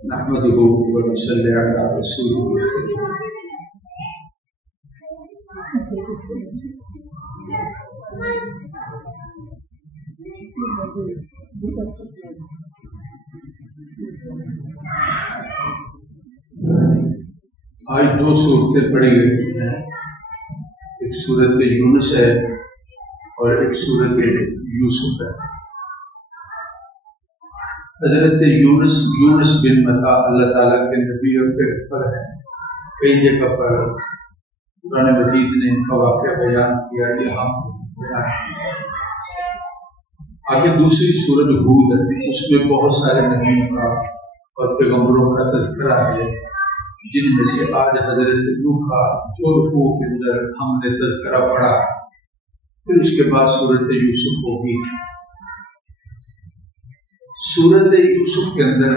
نحمده ونصلي على رسوله الكريم. آج دو صورتیں پڑھی گئی ہیں، ایک صورت یونس ہے اور ایک صورت یوسف ہے۔ حضرت یونس بن متا اللہ تعالیٰ کے نبی اور پیغمبر ہیں۔ کئی جگہ پر قرآن مجید نے ان کا واقعہ بیان کیا، یہ ہم بیان کیا۔ آگے دوسری صورت ہود ہے، اس میں بہت سارے نبیوں کا اور پیغمبروں کا تذکرہ ہے، جن میں سے آج حضرت نوح کا جو رکوع کے اندر ہم نے تذکرہ پڑھا، پھر اس کے بعد صورت یوسف ہوگی۔ صورت یوسف کے اندر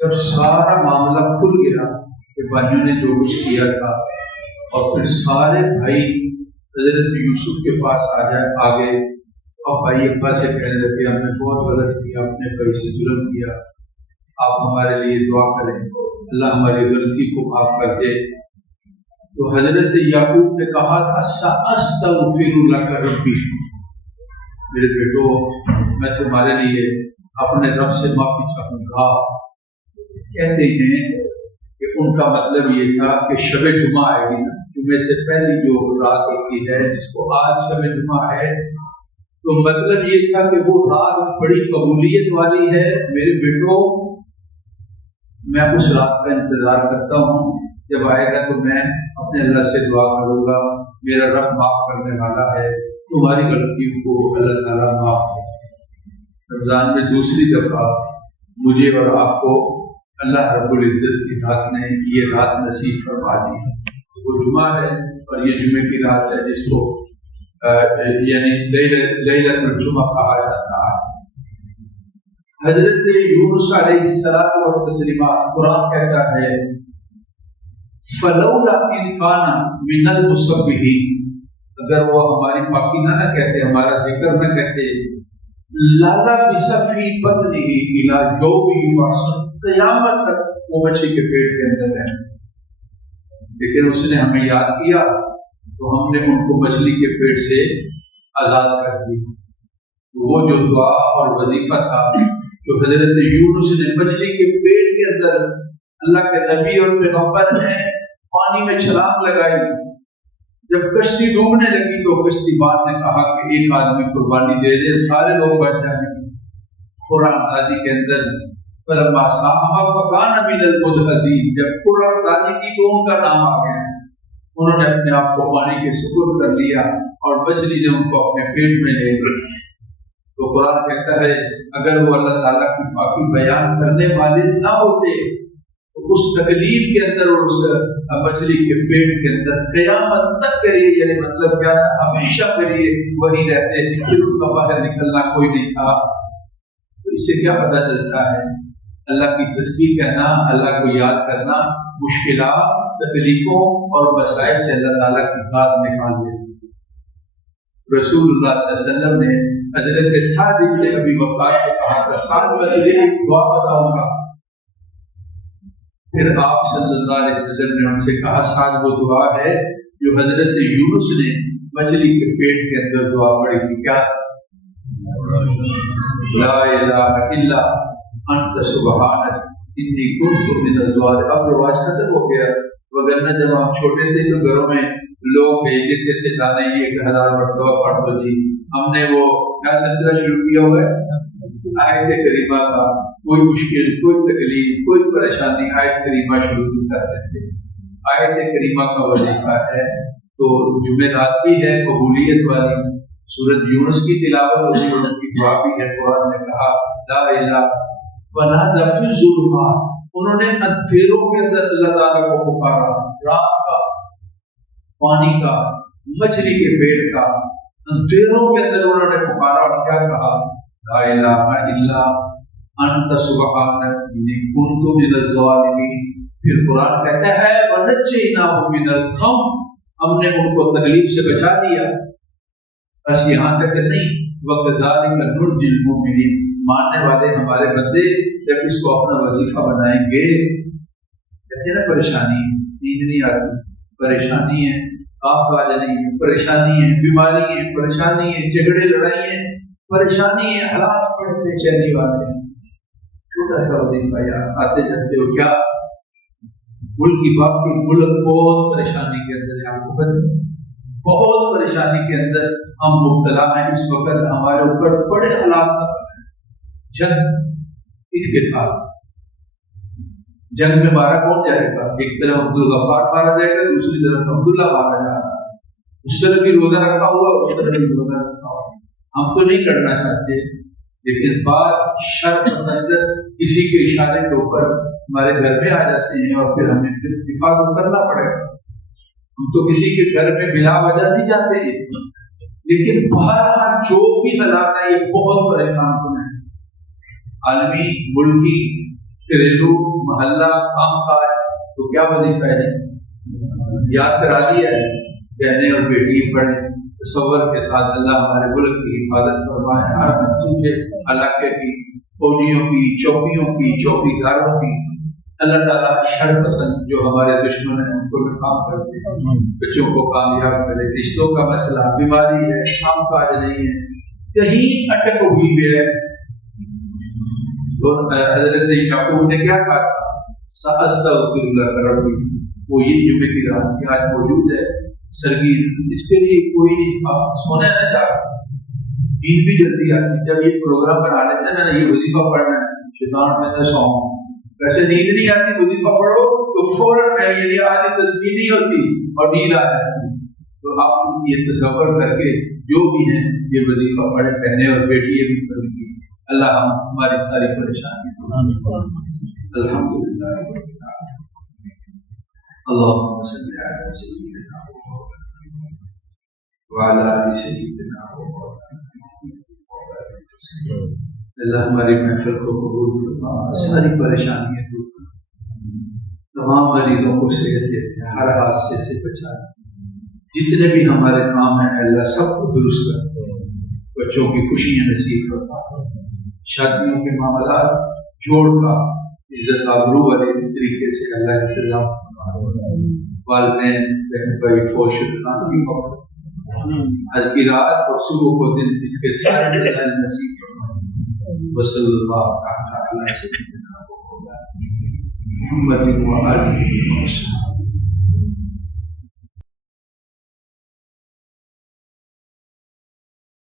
جب سارا معاملہ کھل گیا کہ بھائیوں نے جو کچھ کیا تھا، اور پھر سارے بھائی حضرت یوسف کے پاس آ گئے اور بھائی ابا سے کہنے لگے ہم نے بہت غلط کیا، اپنے بھائی سے ظلم کیا، آپ ہمارے لیے دعا کریں، اللہ ہماری غلطی کو معاف کر دے۔ تو حضرت یعقوب نے کہا تھا سأستغفر لک ربی، میرے بیٹو میں تمہارے لیے اپنے رب سے معافی چاہوں گا۔ کہتے ہیں کہ ان کا مطلب یہ تھا کہ شب جمعہ آئے گی نا، جمعے سے پہلی جو رات ہوتی ہے جس کو آج شب جمعہ ہے، تو مطلب یہ تھا کہ وہ رات بڑی قبولیت والی ہے۔ میرے بیٹو میں اس رات کا انتظار کرتا ہوں، جب آئے گا تو میں اپنے اللہ سے دعا کروں گا، میرا رب معاف کرنے والا ہے، تمہاری غلطیوں کو اللہ تعالیٰ معاف کرے۔ رمضان میں دوسری دفعہ مجھے اور آپ کو اللہ رب العزت کی ذات نے یہ رات نصیب فرما دی ہے۔ وہ جمعہ ہے اور یہ جمعے کی رات ہے جس کو یعنی لیلۃ الجمعہ کہا جاتا ہے۔ حضرت یونس علیہ السلام و تسلیمات، قرآن کہتا ہے فلولا ان کان من المسبحین، اگر وہ ہماری پاکی نہ کہتے، ہمارا ذکر نہ کہتے، لالا بسفی بطنہ الی یوم یبعثون، قیامت تک وہ مچھلی کے پیٹ کے اندر ہے۔ لیکن اس نے ہمیں یاد کیا تو ہم نے ان کو مچھلی کے پیٹ سے آزاد کر دیا۔ وہ جو دعا اور وظیفہ تھا جو حضرت یونس نے مچھلی کے پیٹ کے اندر، اللہ کے نبی اور پیغمبر نے پانی میں چھلانگ لگائی، جب کشتی ڈوبنے لگی تو کشتی بان نے کہا کہ ایک آدمی قربانی دے دے، سارے لوگ بچ جائیں گے۔ قرآن دادی کے اندر فلما ساہما فکان من المدحضین، جب قرآن دادی کی تو ان کا نام آ گیا، انہوں نے اپنے آپ کو پانی کے سپرد کر لیا اور مچھلی نے ان کو اپنے پیٹ میں لے لیا۔ تو قرآن کہتا ہے اگر وہ اللہ تعالیٰ کی پاکی بیان کرنے والے نہ ہوتے تو اس تکلیف کے اندر اور اس مچھلی کے پیٹ کے اندر قیامت تک کریے، یعنی مطلب کیا تھا، ہمیشہ کریے وہی رہتے، پھر ان کا باہر نکلنا کوئی نہیں تھا۔ تو اس سے کیا پتہ چلتا ہے، اللہ کی تسبیح کرنا، اللہ کو یاد کرنا، مشکلات، تکلیفوں اور مسائل سے اللہ تعالیٰ کی ذات نکال دیتی۔ رسول اللہ صلی اللہ علیہ وسلم نے حضرت سعد بن ابی وقاص سے کہا تھا سعد میں تجھے ایک دعا بتاؤں گا، پھر آپ صلی اللہ علیہ وسلم نے ان سے کہا سعد وہ دعا ہے جو حضرت یونس نے مچھلی کے پیٹ کے اندر دعا پڑھی تھی، کیا؟ لا الہ الا انت سبحانک انی کنت من الظالمین۔ اب رواج ختم ہو گیا، وگرنہ جب ہم چھوٹے تھے تو گھروں میں لوگ بھیج دیتے تھے جانے یہ 1000 مرتبہ پڑھ دو جی۔ ہم نے وہ کیا سلسلہ شروع کیا ہوا ہے، آیت کریمہ کا، کوئی مشکل، کوئی تکلیف، کوئی پریشانی، آیت کریمہ شروع کرتے تھے۔ آیت کریمہ کا وظیفہ ہے، تو جمعرات بھی ہے قبولیت والی، سورۃ یونس کی تلاوت ہوتی ہے، ان کی دعا بھی ہے۔ قرآن نے کہا لا الہ ونادى في الظلمات، انہوں نے اندھیروں کے اندر اللہ تعالیٰ کو پکارا، رات کا، پانی کا، مچھلی کے پیٹ کا، اندھیروں کے اندر انہوں نے پکارا اور کیا کہا، لا الہ الا انت سبحانک انی کنت من الظالمین۔ پھر قرآن کہتا ہے وَنَجَّيْنَاهُ مِنَ الْغَمِّ، ہم نے ان کو تکلیف سے بچا دیا۔ بس یہاں تک نہیں، وَكَذَلِكَ نُنْجِي الْمُؤْمِنِينَ، ماننے والے ہمارے بندے جب اس کو اپنا وظیفہ بنائیں گے، کہتے ہیں نا پریشانی نیند نہیں آتی، پریشانی ہے آپ کا نہیں ہے، پریشانی ہے بیماری ہے، پریشانی ہے جھگڑے لڑائی ہیں، پریشانی ہے حالات بڑے بے چینی والے ہیں، چھوٹا سا وظیفہ یار آتے جاتے ہو کیا ملک کی باقی ملک بہت پریشانی کے اندر ہے، آپ کو پتہ بہت پریشانی کے اندر ہم مبتلا ہیں اس وقت، ہمارے اوپر بڑے حالات جنگ اس کے ساتھ جنگ میں مارا کون جائے گا؟ ایک طرف عبد الغفار مارا جائے گا، دوسری طرف عبداللہ مارا جا رہا ہے، اس طرح بھی روزہ رکھا ہوا، اس طرح بھی روزہ رکھا ہوا، ہم تو نہیں کرنا چاہتے لیکن بعض شر پسند کسی کے اشارے کے اوپر ہمارے گھر میں آ جاتے ہیں اور پھر ہمیں پھر دفاع کرنا پڑے گا، ہم تو کسی کے گھر میں بلا وجہ نہیں جاتے، لیکن بہرحال جو بھی حالات ہیں یہ بہت پریشان کن ہیں، عالمی ملکی گھریلو محلہ کام کاج، تو کیا وظیفہ ہے یاد کرا دیا ہے، بہنیں اور بیٹی پڑھیں تصور کے ساتھ اللہ ہمارے ملک کی حفاظت فرمائے، ہر منصوبے علاقے کی فوجیوں کی چوکیوں کی چوکیداروں کی اللہ تعالیٰ شر پسند جو ہمارے دشمن ہیں ان کو ناکام کرتے ہیں، بچوں کو کامیاب کرے، رشتوں کا مسئلہ بیماری ہے کام کاج نہیں ہے کہیں اٹک ہوئی ہے، حضرت یعقوب نے کیا کہا تھا سأستغفر لک ربی، وہ یہ جمعے کی رات سے آج موجود ہے سرگیر، اس کے لیے کوئی نہیں سونے نہ جا، نیند بھی جلدی آتی، جب یہ پروگرام بنا لیتے ہیں میں نے یہ وظیفہ پڑھنا ہے شیطان میں نہ سوؤں، ویسے نیند نہیں آتی وظیفہ پڑھو تو فوراً میں یہ آدھی تسبیح نہیں ہوتی اور نیند آ جاتی، تو آپ یہ تصور کر کے جو بھی ہیں یہ وظیفہ پڑھے، بہنیں اور بیٹیاں بھی پڑھیں گی، اللہ ہم ہماری ساری پریشانی الحمدللہ اللهم صل على سيدنا وعلى آل سيدنا اللہ ہماری محفل کو قبول فرما، ساری پریشانیاں دور کر، تمام مریضوں کو صحت دے، ہر حادثے سے بچا، جتنے بھی ہمارے کام ہیں اللہ سب کو درست کر، بچوں کی خوشیاں نصیب کرتا، شادیوں کے معاملات جوڑ کا عزت آبرو والے طریقے سے اللہ انتظام فرما، والدین بہن بھائی فوج کی آج کی رات اور صبح کو دن اس کے سارے فضائل نصیب فرما، وصلی اللہ علیہ وسلم محمد و آلہ وصحبہ